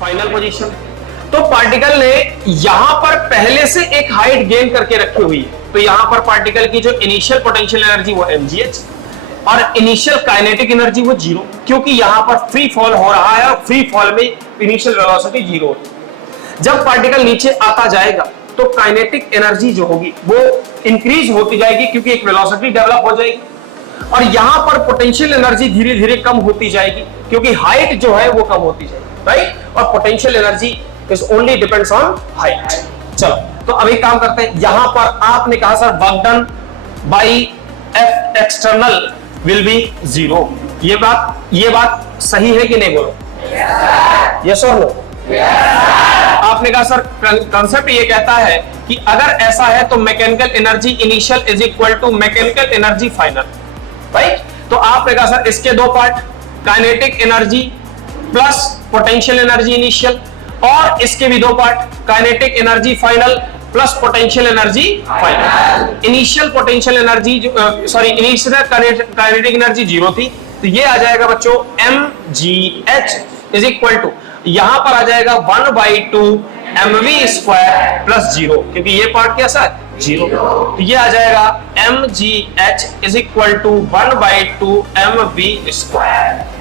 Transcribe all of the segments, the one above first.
Final position. तो particle ने यहां पर पहले से एक हाइट गेन करके रखी हुई है, तो यहां पर पार्टिकल की जो इनिशियल पोटेंशियल एनर्जी वो mgh और इनिशियल काइनेटिक एनर्जी वो 0, क्योंकि यहां पर फ्री फॉल हो रहा है और फ्री फॉल में इनिशियल वेलोसिटी 0 होती। जब पार्टिकल नीचे आता जाएगा तो काइनेटिक एनर्जी जो होगी वो इंक्रीज होती जाएगी, क्योंकि एक वेलोसिटी डेवलप हो जाएगी, और यहां पर पोटेंशियल एनर्जी धीरे धीरे कम होती जाएगी, क्योंकि हाइट जो है वो कम होती जाएगी, राइट। और potential energy is only depends on height. चलो तो अभी काम करते हैं। यहां पर आपने कहा sir work done by F external will be 0। ये बात सही है कि नहीं, बोलो यस और नो। आपने कहा सर कंसेप्ट ये कहता है कि अगर ऐसा है तो mechanical energy initial is equal to mechanical energy final, right. तो आपने कहा सर इसके दो part, kinetic energy plus potential energy initial, और इसके भी दो part, kinetic energy final plus potential energy final. Initial potential energy initial kinetic energy 0 थी, तो ये आ जाएगा बच्चों mgh इज इक्वल टू, यहां पर आ जाएगा 1/2 mv² प्लस 0, क्योंकि ये पार्ट कैसा है 0, तो ये आ जाएगा mgh is equal to 1/2 mv²।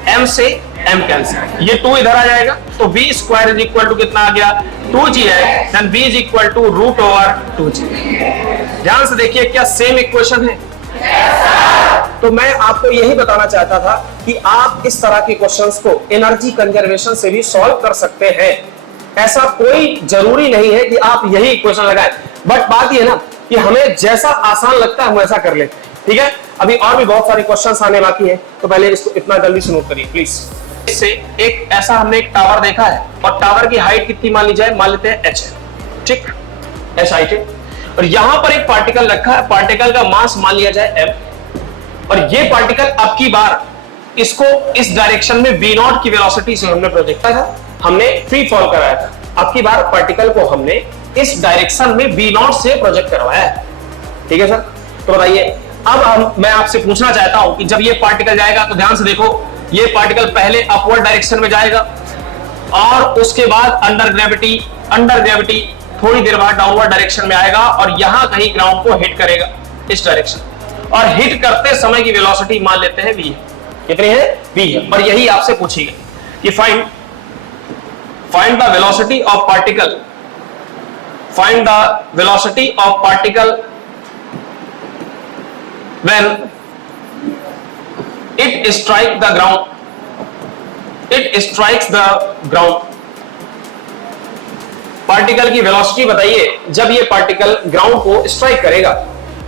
m से m कैंसिल, ये 2 इधर आ जाएगा, तो v² इज इक्वल टू कितना आ गया 2gh, then v is equal to √2g। ध्यान से देखिए क्या सेम इक्वेशन है। तो मैं आपको यही बताना चाहता था कि आप इस तरह के क्वेश्चंस को एनर्जी कंजर्वेशन से भी सॉल्व कर सकते हैं। ऐसा कोई जरूरी नहीं है कि आप यही इक्वेशन लगाएं, बट बात ये ना कि हमें जैसा आसान लगता है हम वैसा कर लेते हैं, ठीक है। अभी और भी बहुत सारे क्वेश्चंस आने बाकी है, तो पहले इसको इतना जल्दी से नोट करिए प्लीज। इससे एक ऐसा हमने एक टावर देखा है, और टावर की हाइट कितनी मान ली जाए, मान लेते हैं h, ठीक, h हाइट है, और यहां पर एक पार्टिकल रखा है, पार्टिकल का मास मान लिया जाए m, और ये पार्टिकल अब की बार इसको इस डायरेक्शन में v0 की वेलोसिटी से हमने प्रोजेक्ट किया था, हमने फ्री फॉल कराया था। अब की बार पार्टिकल को हमने इस डायरेक्शन में v0 से प्रोजेक्ट करवाया है, ठीक है सर। तो बताइए अब मैं आपसे पूछना चाहता हूं कि जब ये पार्टिकल जाएगा, तो ध्यान से देखो, ये पार्टिकल पहले अपवर्ड डायरेक्शन में जाएगा और उसके बाद अंडर ग्रेविटी थोड़ी देर बाद डाउनवर्ड डायरेक्शन में आएगा और यहां कहीं ग्राउंड को हिट करेगा इस डायरेक्शन, और हिट करते समय की वेलोसिटी मान लेते हैं v, कितनी है v है, और यही आपसे पूछेगा कि find the velocity of particle, find the velocity of particle when it strikes the ground, particle की वेलोसिटी बताइए जब ये पार्टिकल ग्राउंड को स्ट्राइक करेगा।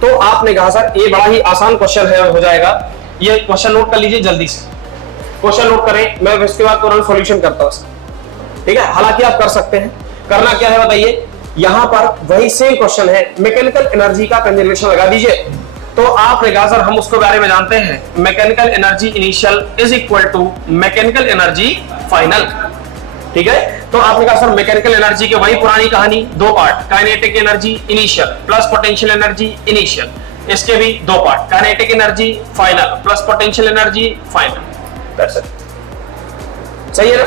तो आपने कहा सर ये बड़ा ही आसान क्वेश्चन है, हो जाएगा। ये क्वेश्चन नोट कर लीजिए, जल्दी से क्वेश्चन नोट करें, मैं इसके बाद तुरंत सॉल्यूशन करता हूं, ठीक है। हालांकि आप कर सकते हैं, करना क्या है बताइए, यहां पर वही सेम क्वेश्चन है, मैकेनिकल एनर्जी का कंजर्वेशन लगा दीजिए। तो आपने कहा सर हम उसके बारे में जानते हैं, mechanical energy initial is equal to mechanical energy final, ठीक है। तो आपने कहा सर मैकेनिकल एनर्जी की वही पुरानी कहानी, दो part, kinetic energy initial plus potential energy initial, इसके भी दो part, kinetic energy final plus potential energy final, that's it, सही है ना।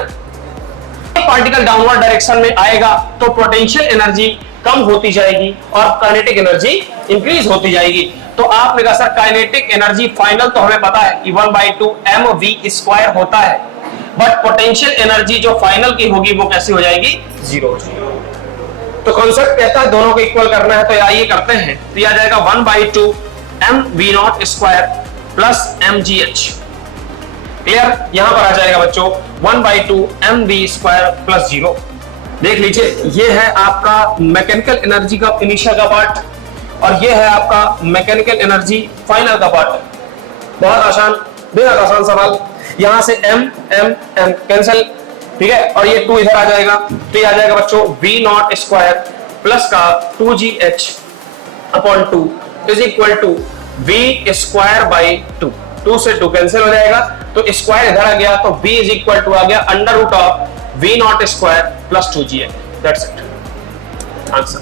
पार्टिकल डाउनवर्ड डायरेक्शन में आएगा तो पोटेंशियल एनर्जी कम होती जाएगी और काइनेटिक एनर्जी इंक्रीज होती जाएगी। तो आपने कहा सर काइनेटिक एनर्जी फाइनल तो हमें पता है कि 1/2 mv² होता है, बट पोटेंशियल एनर्जी जो फाइनल की होगी वो कैसी हो जाएगी 0। तो कॉन्सेप्ट कहता है दोनों को इक्वल करना है, तो आइए करते हैं। तो यह आ जाएगा 1/2 mv0² प्लस mgh, क्लियर। यहां पर आ जाएगा बच्चों 1/2 mv² प्लस 0। देख लीजिए ये है आपका मैकेनिकल एनर्जी का इनिशियल का पार्ट, और ये है आपका मैकेनिकल एनर्जी फाइनल का पार्ट। बहुत आसान, बेहद आसान सवाल। यहां से m m m कैंसिल, ठीक है, और ये 2 इधर आ जाएगा, तो ये आ जाएगा बच्चों v0² प्लस का 2gh/2 is equal to v²/2, 2 से 2 कैंसिल हो जाएगा, तो स्क्वायर इधर आ गया, तो v इज इक्वल टू आ गया √v0² plus 2gh, that's it answer.